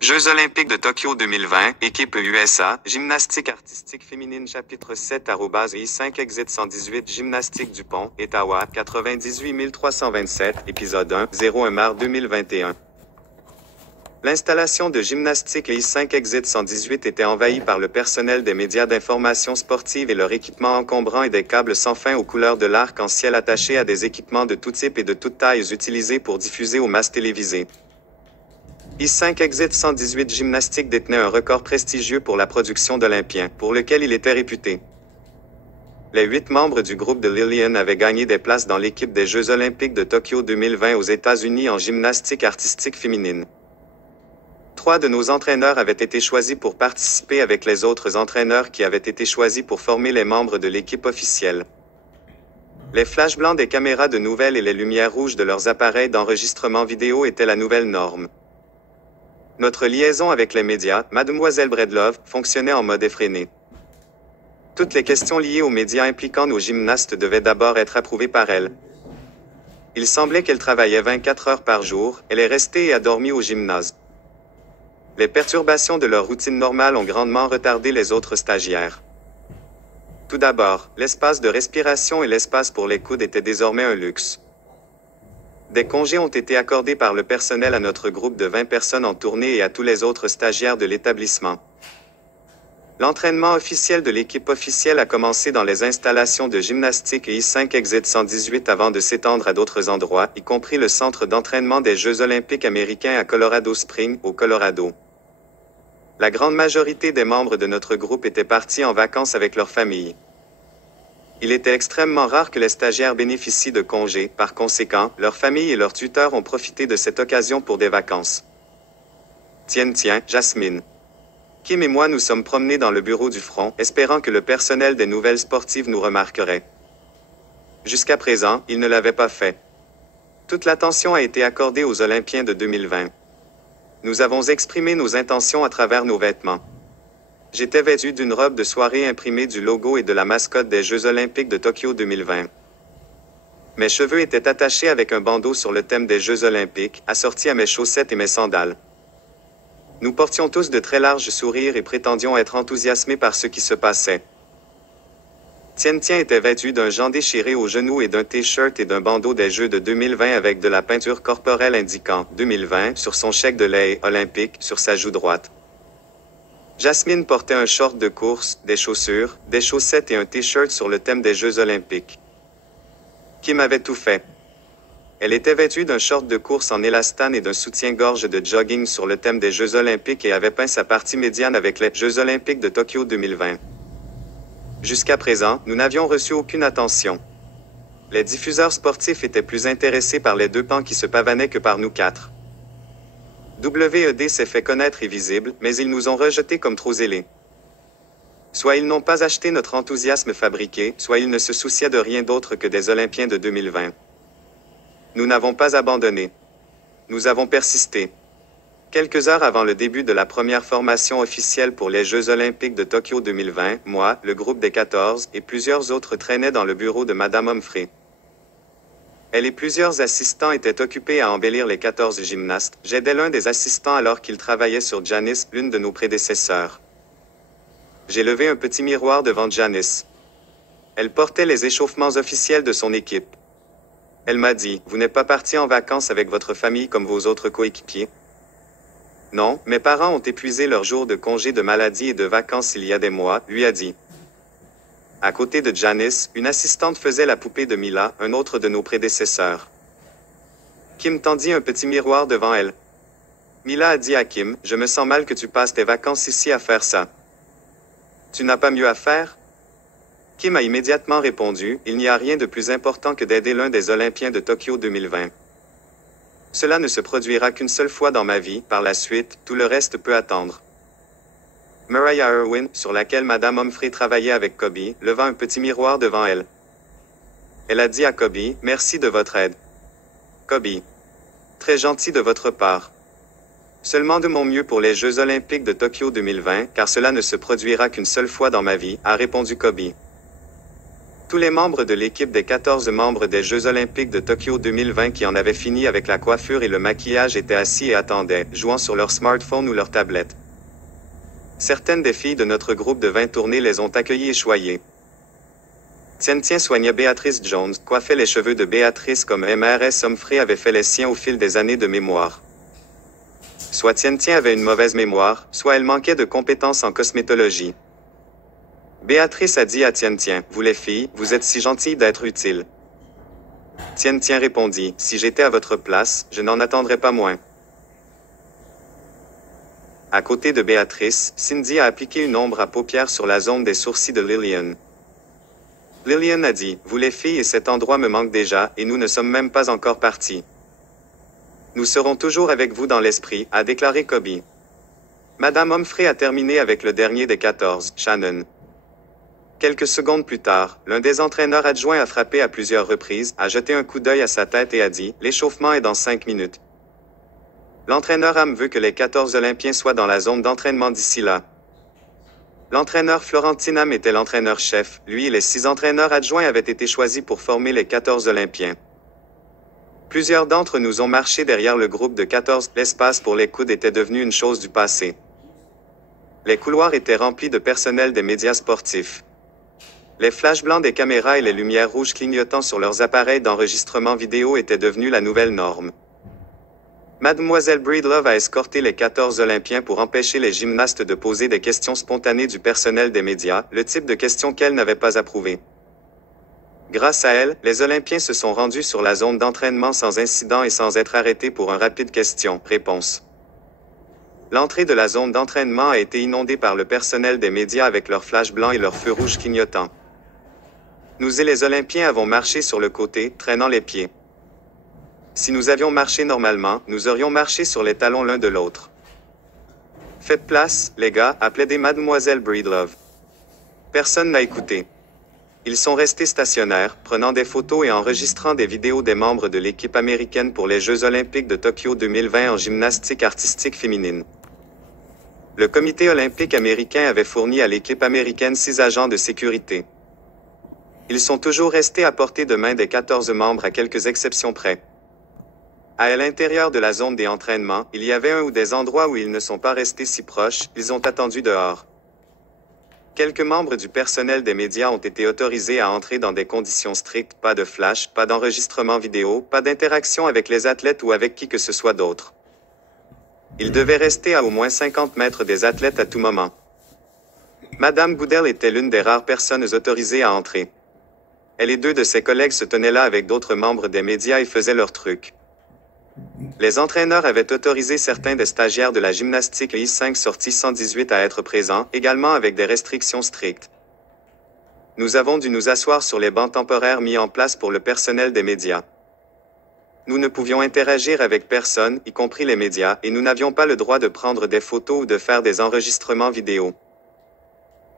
Jeux olympiques de Tokyo 2020, équipe USA, gymnastique artistique féminine chapitre 7 @I5 exit 118 gymnastique Dupont, Ottawa, 98 327, épisode 1, 01 mars 2021. L'installation de gymnastique I5 exit 118 était envahie par le personnel des médias d'information sportive et leur équipement encombrant et des câbles sans fin aux couleurs de l'arc-en-ciel attachés à des équipements de tout type et de toutes tailles utilisés pour diffuser aux masses télévisées. I5 Exit 118 Gymnastique détenait un record prestigieux pour la production d'Olympiens, pour lequel il était réputé. Les 8 membres du groupe de Lillian avaient gagné des places dans l'équipe des Jeux olympiques de Tokyo 2020 aux États-Unis en gymnastique artistique féminine. 3 de nos entraîneurs avaient été choisis pour participer avec les autres entraîneurs qui avaient été choisis pour former les membres de l'équipe officielle. Les flashs blancs des caméras de nouvelles et les lumières rouges de leurs appareils d'enregistrement vidéo étaient la nouvelle norme. Notre liaison avec les médias, Mademoiselle Bredlove, fonctionnait en mode effréné. Toutes les questions liées aux médias impliquant nos gymnastes devaient d'abord être approuvées par elle. Il semblait qu'elle travaillait 24 heures par jour, elle est restée et a dormi au gymnase. Les perturbations de leur routine normale ont grandement retardé les autres stagiaires. Tout d'abord, l'espace de respiration et l'espace pour les coudes étaient désormais un luxe. Des congés ont été accordés par le personnel à notre groupe de 20 personnes en tournée et à tous les autres stagiaires de l'établissement. L'entraînement officiel de l'équipe officielle a commencé dans les installations de gymnastique I5 Exit 118 avant de s'étendre à d'autres endroits, y compris le centre d'entraînement des Jeux olympiques américains à Colorado Springs, au Colorado. La grande majorité des membres de notre groupe étaient partis en vacances avec leurs familles. Il était extrêmement rare que les stagiaires bénéficient de congés, par conséquent, leurs familles et leurs tuteurs ont profité de cette occasion pour des vacances. Tiens, Jasmine. Kim et moi nous sommes promenés dans le bureau du front, espérant que le personnel des nouvelles sportives nous remarquerait. Jusqu'à présent, il ne l'avait pas fait. Toute l'attention a été accordée aux Olympiens de 2020. Nous avons exprimé nos intentions à travers nos vêtements. J'étais vêtu d'une robe de soirée imprimée du logo et de la mascotte des Jeux olympiques de Tokyo 2020. Mes cheveux étaient attachés avec un bandeau sur le thème des Jeux olympiques, assorti à mes chaussettes et mes sandales. Nous portions tous de très larges sourires et prétendions être enthousiasmés par ce qui se passait. Tien était vêtu d'un jean déchiré aux genoux et d'un t-shirt et d'un bandeau des Jeux de 2020 avec de la peinture corporelle indiquant « 2020 » sur son chèque de lait olympique sur sa joue droite. Jasmine portait un short de course, des chaussures, des chaussettes et un t-shirt sur le thème des Jeux olympiques. Kim avait tout fait. Elle était vêtue d'un short de course en élastane et d'un soutien-gorge de jogging sur le thème des Jeux olympiques et avait peint sa partie médiane avec les Jeux olympiques de Tokyo 2020. Jusqu'à présent, nous n'avions reçu aucune attention. Les diffuseurs sportifs étaient plus intéressés par les 2 pans qui se pavanaient que par nous 4. WED s'est fait connaître et visible, mais ils nous ont rejetés comme trop zélés. Soit ils n'ont pas acheté notre enthousiasme fabriqué, soit ils ne se souciaient de rien d'autre que des Olympiens de 2020. Nous n'avons pas abandonné. Nous avons persisté. Quelques heures avant le début de la première formation officielle pour les Jeux olympiques de Tokyo 2020, moi, le groupe des 14 et plusieurs autres traînaient dans le bureau de Madame Humphrey. Elle et plusieurs assistants étaient occupés à embellir les 14 gymnastes. J'aidais l'un des assistants alors qu'il travaillait sur Janice, l'une de nos prédécesseurs. J'ai levé un petit miroir devant Janice. Elle portait les échauffements officiels de son équipe. Elle m'a dit, « Vous n'êtes pas parti en vacances avec votre famille comme vos autres coéquipiers? » Non, mes parents ont épuisé leur jour de congé de maladie et de vacances il y a des mois, lui a dit. À côté de Janice, une assistante faisait la poupée de Mila, un autre de nos prédécesseurs. Kim tendit un petit miroir devant elle. Mila a dit à Kim, « Je me sens mal que tu passes tes vacances ici à faire ça. Tu n'as pas mieux à faire? » Kim a immédiatement répondu, « Il n'y a rien de plus important que d'aider l'un des Olympiens de Tokyo 2020. Cela ne se produira qu'une seule fois dans ma vie, par la suite, tout le reste peut attendre. » Mariah Irwin, sur laquelle Madame Humphrey travaillait avec Kobe, leva un petit miroir devant elle. Elle a dit à Kobe, « Merci de votre aide. » Kobe. Très gentil de votre part. Seulement de mon mieux pour les Jeux olympiques de Tokyo 2020, car cela ne se produira qu'une seule fois dans ma vie, a répondu Kobe. Tous les membres de l'équipe des 14 membres des Jeux olympiques de Tokyo 2020 qui en avaient fini avec la coiffure et le maquillage étaient assis et attendaient, jouant sur leur smartphone ou leur tablette. Certaines des filles de notre groupe de 20 tournées les ont accueillies et choyées. Tien soignait Béatrice Jones, coiffait les cheveux de Béatrice comme Mrs. Humphrey avait fait les siens au fil des années de mémoire. Soit Tien avait une mauvaise mémoire, soit elle manquait de compétences en cosmétologie. Béatrice a dit à Tien, vous les filles, vous êtes si gentilles d'être utiles. Tien répondit, si j'étais à votre place, je n'en attendrais pas moins. À côté de Béatrice, Cindy a appliqué une ombre à paupières sur la zone des sourcils de Lillian. Lillian a dit, vous les filles et cet endroit me manque déjà, et nous ne sommes même pas encore partis. Nous serons toujours avec vous dans l'esprit, a déclaré Kobe. Madame Humphrey a terminé avec le dernier des 14, Shannon. Quelques secondes plus tard, l'un des entraîneurs adjoints a frappé à plusieurs reprises, a jeté un coup d'œil à sa tête et a dit, l'échauffement est dans 5 minutes. L'entraîneur Ham veut que les 14 Olympiens soient dans la zone d'entraînement d'ici là. L'entraîneur Florentine Ham était l'entraîneur-chef, lui et les 6 entraîneurs adjoints avaient été choisis pour former les 14 Olympiens. Plusieurs d'entre nous ont marché derrière le groupe de 14, l'espace pour les coudes était devenu une chose du passé. Les couloirs étaient remplis de personnel des médias sportifs. Les flashs blancs des caméras et les lumières rouges clignotant sur leurs appareils d'enregistrement vidéo étaient devenus la nouvelle norme. Mademoiselle Breedlove a escorté les 14 Olympiens pour empêcher les gymnastes de poser des questions spontanées du personnel des médias, le type de questions qu'elle n'avait pas approuvées. Grâce à elle, les Olympiens se sont rendus sur la zone d'entraînement sans incident et sans être arrêtés pour un rapide question-réponse. L'entrée de la zone d'entraînement a été inondée par le personnel des médias avec leurs flashs blancs et leurs feux rouges clignotants. Nous et les Olympiens avons marché sur le côté, traînant les pieds. Si nous avions marché normalement, nous aurions marché sur les talons l'un de l'autre. Faites place, les gars, a plaidé Mademoiselle Breedlove. Personne n'a écouté. Ils sont restés stationnaires, prenant des photos et enregistrant des vidéos des membres de l'équipe américaine pour les Jeux olympiques de Tokyo 2020 en gymnastique artistique féminine. Le comité olympique américain avait fourni à l'équipe américaine 6 agents de sécurité. Ils sont toujours restés à portée de main des 14 membres à quelques exceptions près. À l'intérieur de la zone des entraînements, il y avait un ou des endroits où ils ne sont pas restés si proches, ils ont attendu dehors. Quelques membres du personnel des médias ont été autorisés à entrer dans des conditions strictes, pas de flash, pas d'enregistrement vidéo, pas d'interaction avec les athlètes ou avec qui que ce soit d'autre. Ils devaient rester à au moins 50 mètres des athlètes à tout moment. Madame Goodell était l'une des rares personnes autorisées à entrer. Elle et 2 de ses collègues se tenaient là avec d'autres membres des médias et faisaient leur truc. Les entraîneurs avaient autorisé certains des stagiaires de la gymnastique I5 sortie 118 à être présents, également avec des restrictions strictes. Nous avons dû nous asseoir sur les bancs temporaires mis en place pour le personnel des médias. Nous ne pouvions interagir avec personne, y compris les médias, et nous n'avions pas le droit de prendre des photos ou de faire des enregistrements vidéo.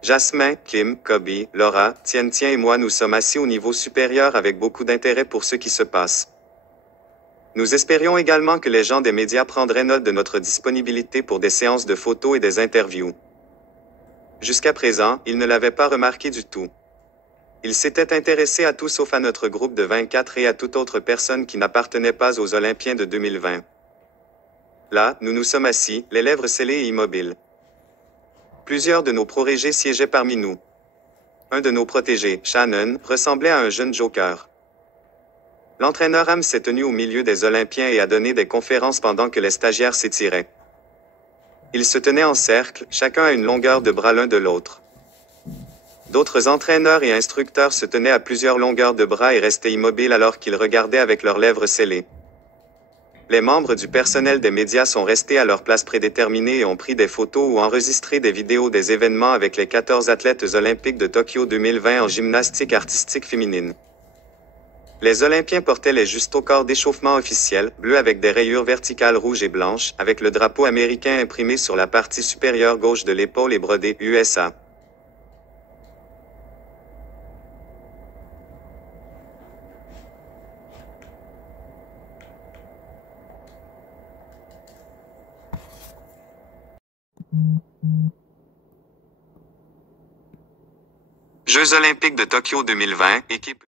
Jasmin, Kim, Kobe, Laura, Tien et moi nous sommes assis au niveau supérieur avec beaucoup d'intérêt pour ce qui se passe. Nous espérions également que les gens des médias prendraient note de notre disponibilité pour des séances de photos et des interviews. Jusqu'à présent, ils ne l'avaient pas remarqué du tout. Ils s'étaient intéressés à tout sauf à notre groupe de 24 et à toute autre personne qui n'appartenait pas aux Olympiens de 2020. Là, nous nous sommes assis, les lèvres scellées et immobiles. Plusieurs de nos protégés siégeaient parmi nous. Un de nos protégés, Shannon, ressemblait à un jeune joker. L'entraîneur Ham s'est tenu au milieu des Olympiens et a donné des conférences pendant que les stagiaires s'étiraient. Ils se tenaient en cercle, chacun à une longueur de bras l'un de l'autre. D'autres entraîneurs et instructeurs se tenaient à plusieurs longueurs de bras et restaient immobiles alors qu'ils regardaient avec leurs lèvres scellées. Les membres du personnel des médias sont restés à leur place prédéterminée et ont pris des photos ou enregistré des vidéos des événements avec les 14 athlètes olympiques de Tokyo 2020 en gymnastique artistique féminine. Les Olympiens portaient les justes corps d'échauffement officiels, bleus avec des rayures verticales rouges et blanches, avec le drapeau américain imprimé sur la partie supérieure gauche de l'épaule et brodé USA. Jeux olympiques de Tokyo 2020, équipe